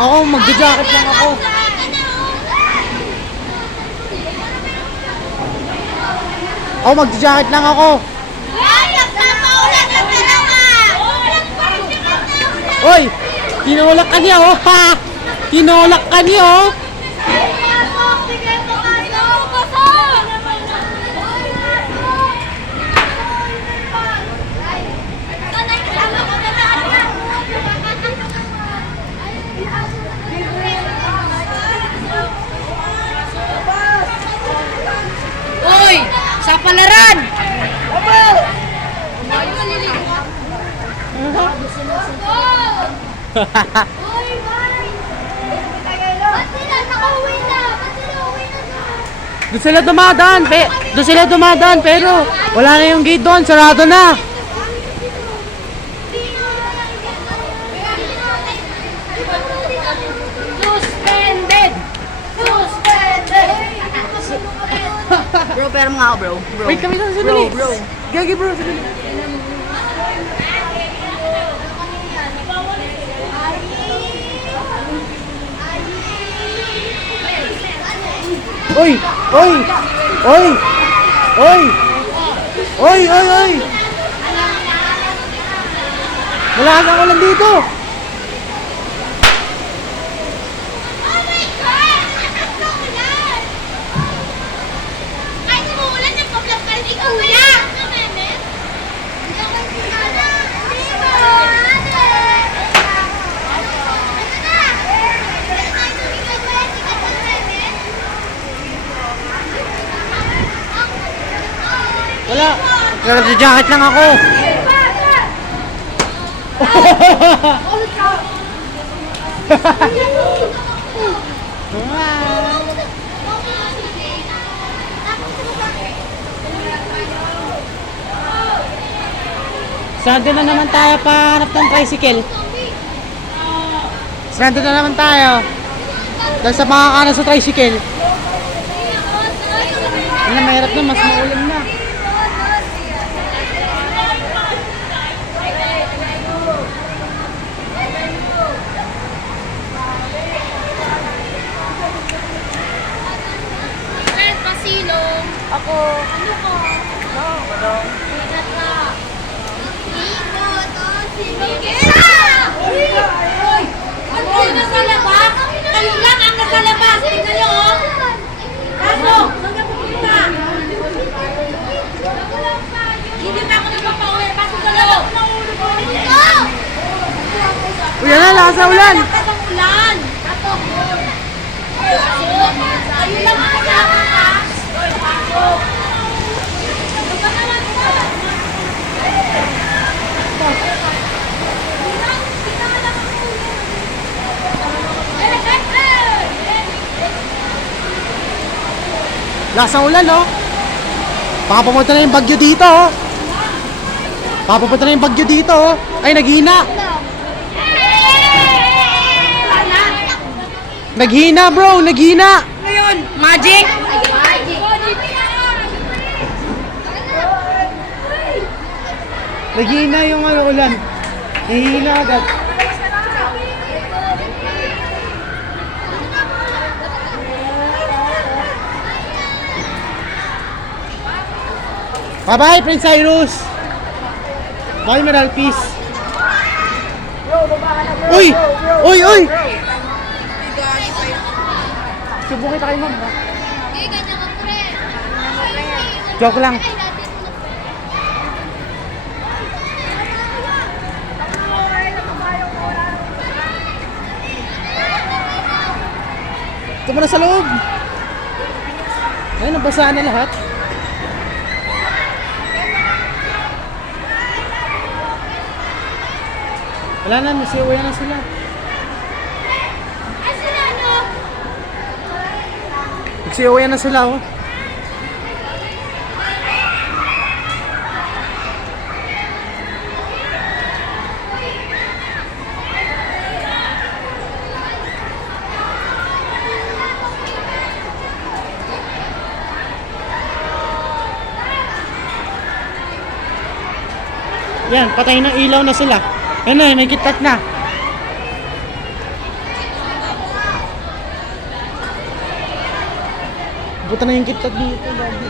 Ako, magja-jacket lang ako. Ako, magja-jacket lang ako. Hoy! Tinulak ka niya, oh! Ha! Tinulak ka niya, oh! Hoy! Sa palaran! Doon sila dumadaan, doon sila dumadaan, pero wala na yung gate doon, sarado na. Suspended! Suspended! Bro, pero mga ako, bro. Wait kami lang, sandali. Gagi bro, sandali. Oy! Oy! Oy! Oy! Oy! Oy! Oy! Wala kang ulan dito! Wala! Nag-jacket lang ako! Saan na naman tayo pahanap ng tricycle? Saan na naman tayo? Dahil sa mga kanan sa tricycle. Ano, mahirap na, mas maulan na. Ako. Ano ko? No. Ingat ka. Hoy! Ano yung nasa labas? Kayo lang ang nasa labas. Tingnan nyo, oh. Kaso, saan ka pupunta? Hindi na ako nagpapauwi. Kaso sa loob. Uy, yan na, lakas na ulan. Lakas ng ulan. Kayo lang ang kasama, ha? Lakas ng ulan, oh. Baka pumunta na yung bagyo dito, oh. Baka pumunta na yung bagyo dito, oh. Ay, naghina. Naghina, bro. Naghina. Ngayon, magic? Naghina yung ulan. Nahihina agad. Bye-bye, Prince Cyrus. Bye, Meral Peace. Uy! Uy! Uy! Subukin kita kay ma'am, ha? Joke lang. Ito mo na sa loob. Ayun, nabasaan na lahat. Wala na, nasiuwi na sila. Nagsiuwi na sila, oh. Yan, patay ng ilaw na sila. Yan na, may kitat na. Puta na yung KitKat dito, lagi.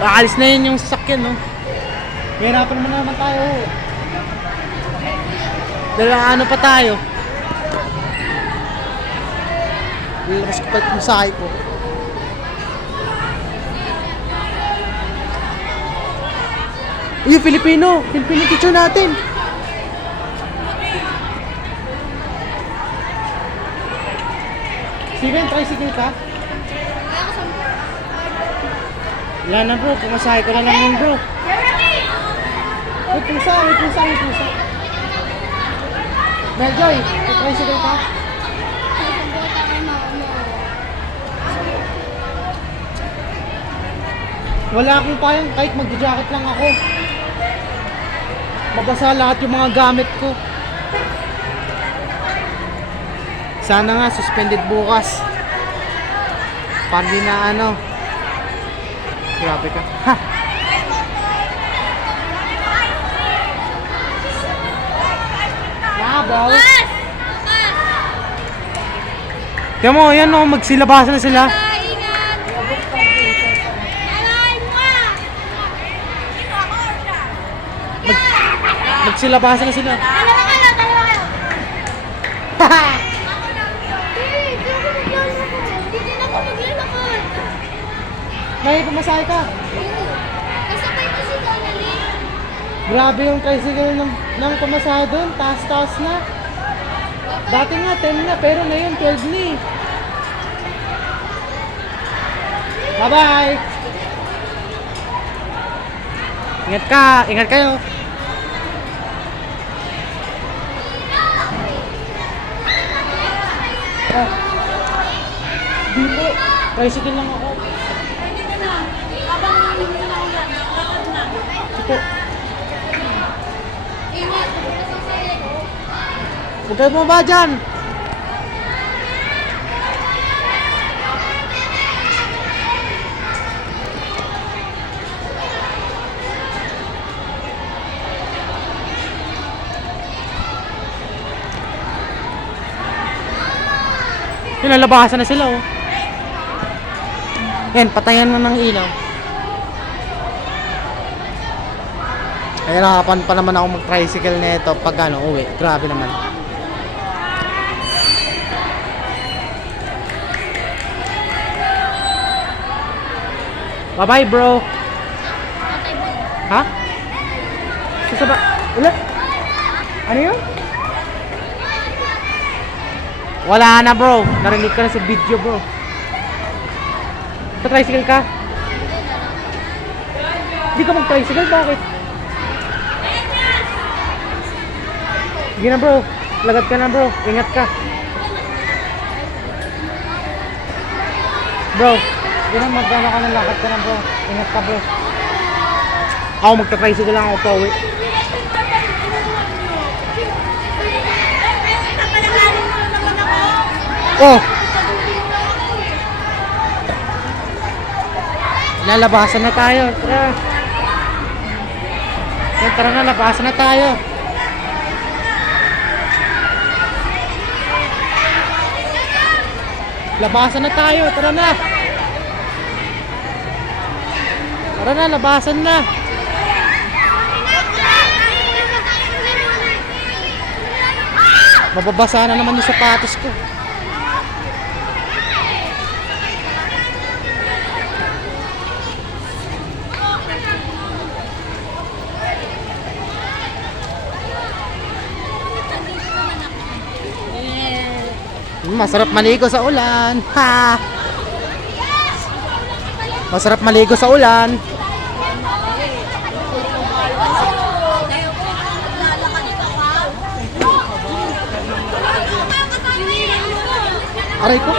Aalis na yun yung sasakyan, no? Hirapan mo naman tayo. Dahil ano pa tayo? Lalabas ko pa yung sahay ko. Uy, Filipino teacher natin. Steven, tricycle ka? Wala na bro, pumasahe ko na lang yun bro. May pusa. Meljoy, may tricycle ka? Wala akong payang kahit mag-jacket lang ako. Mabasa lahat yung mga gamit ko. Sana nga suspended bukas. Pandi na ano. Grabe ka. Ha! Nabaw! Tiyan mo, yan o, magsilabasan na sila. Magsilabasan na sila. May pumasahe ka. Grabe yung tricycle ng pumasahe doon. Taas na. Dati nga 10 na pero ngayon 12 ni. Bye-bye. Ingat kayo. Oh. Dito, tricycle lang ako. Ito. Huwag kayo bumaba dyan. Nalabasan na sila oh. Yan, patayan na ng ilaw. Ay, nakapan pa naman ako mag-tricycle nito pag ano, uwi. Grabe naman. Bye-bye, bro. Ha? Sasaba? Ulit? Ano yun? Wala na, bro. Narinig ka na sa video, bro. Sa tricycle ka? Hindi ka mag-tricycle, bakit? Sige na, bro. Lagat ka na, bro. Ingat ka. Bro, sige na, mag-ano ka na, lagat ka na, bro. Ingat ka, bro. Ako magta-tricycle lang ako pa uwi. Oh! Lalabasan na tayo. Tara. Tara na, labasan na tayo. Labasan na tayo. Tara na. Tara na, labasan na. Mababasa na naman yung sapatos ko. Masarap maligo sa ulan. Ha! Masarap maligo sa ulan. Aray ko.